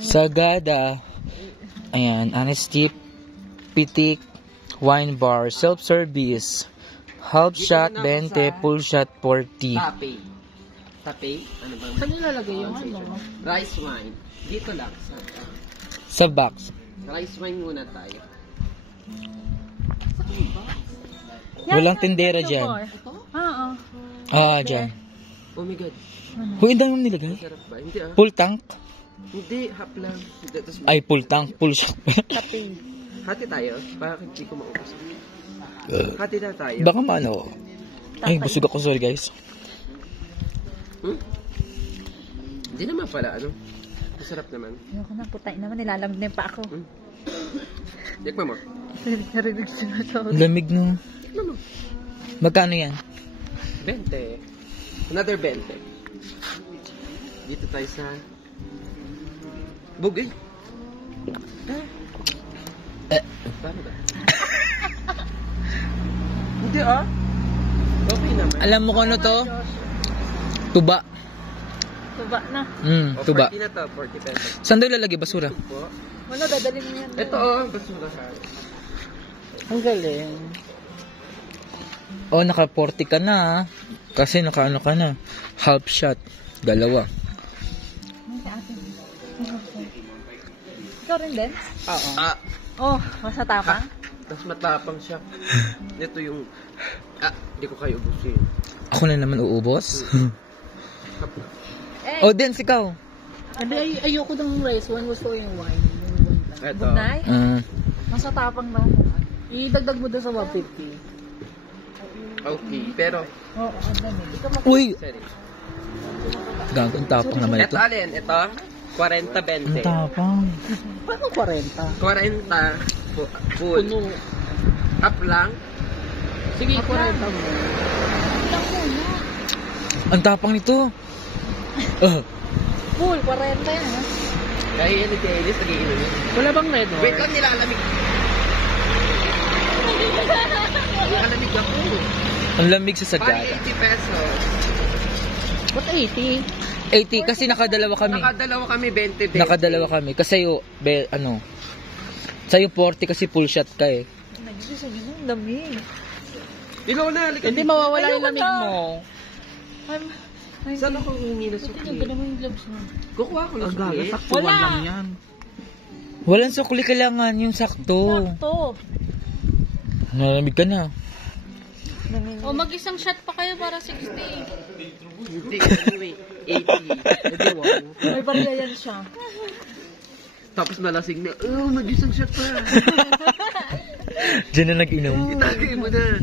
Sagada. Ayan, Honesty Pitik Wine Bar, self-service. Half shot 20, full shot 40. Tape. Tape? Ano ba? Saan nilalagay yung ano? Rice wine. Dito lang. Sa box. Rice wine muna tayo. Walang tindera dyan. Oo. Dyan. Oh my God. Huy, ang dami mo nilagay. Sarap ba? Hindi ah. Full tank? Hindi, half lang. Ay, full tank. Full shot. Tape. Hati tayo? Bakit hindi ko maubos? Hati na tayo. Baka maano. Ay, busog ako. Sorry, guys. Hindi naman pala, ano? Masarap naman. Ayoko na, putay naman. Nilalamig na yung pa ako. Tikman mo. Narinig siya na to. Ang lamig, no? Tikman mo. Magkano yan? 20. Another 20. Dito tayo sa... Bugay. Paano ba? Hindi ah. Okay naman. Alam mo kung ano to? Tuba. Tuba na. Tuba. 40 na to, 40 pesos. Saan daw ilalagay? Basura? Ito po. Wala, dadalhin mo yan. Ito oh, basura ha. Ang galing. Oh, naka 40 ka na ah. Kasi naka ano ka na. Half shot. Dalawa. Ikaw rin din? Oo. Oh, masatapang? Tapos matapang siya. Ito yung... hindi ko kayo ubusin. Ako na naman uubos. Eh, Oh, Dens, ikaw. hindi, ayoko ng rice. Gusto ko yung wine. Ito. Bunay? Ah. Masatapang na. Idagdag mo doon sa 150. Okay, pero... Oo, ang dami. Ikaw Uy! Sorry. Gagawin tapang naman ito. Ito alin? Ito? 40-20. Ang tapang. Paano 40? 40 full. Puno. Half lang. Sige, 40 mo. Ang tapang nito. Full, 40 yan. Ha? Kaya yan ni Dennis, nag-iinom yun. Wala bang red horse? Wait lang, nilalamig. Nilalamig ako. Ang lamig sa Pari Sagada. 80 pesos. Ba't 80? 80 kasi nakadalawa kami. Nakadalawa kami, 20. Nakadalawa kami. Kasi yung, ano, sa'yo 40 kasi full shot ka eh. Nag-isa nyo ang lamig. Ilaw na, halika. Hindi mawawala yung lamig mo. Saan ako humingi na sukli? Ganda mo yung gloves mo. Kukuha ko ng sukli. Wala. Walang sukli kailangan, yung sakto. Sakto. Nalamig ka na. O mag-isang shot pa kayo para 60. Hindi, anyway, 80. Hindi, wow. May barya yan siya. Tapos malasing na, mag-isang shot pa. Diyan na nag-inom. Itagay mo na.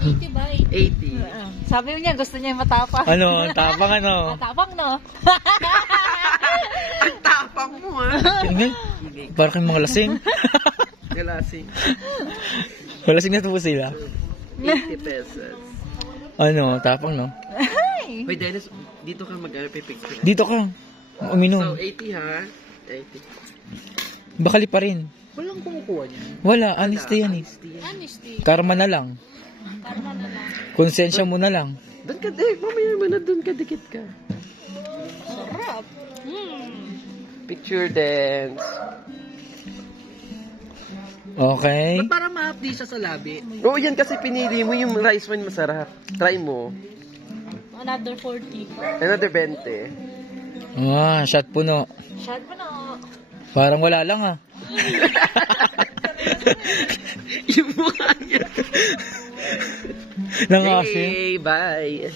80 ba? 80. Sabi niya, gusto niya yung matapang. Ano, tapang ano. Matapang, no? Ang tapang mo ha. Tingnan, parang kayong mga lasing. Galasing. Malasing na po sila. 80 pesos. Ano, tapang no? Hoy Dennis, dito ka mag-picture. Dito ka, So, uminom. 80 ha. 80. Bakali pa rin. Walang kumukuha niya. Wala, honesty yan eh. Honesty. Karma na lang. Karma na lang. Konsensya mo na lang. Doon ka, mamaya mo na doon ka, dikit ka. Sarap. Picture dance. Okay? Para ma-update siya sa labi. Oo, yan kasi pinili mo yung rice wine masarap. Try mo. Another 40. Another 20. Shot puno. Shot mo na. Parang wala lang ah. Yung mukha niya. Nangasin. Hey, bye.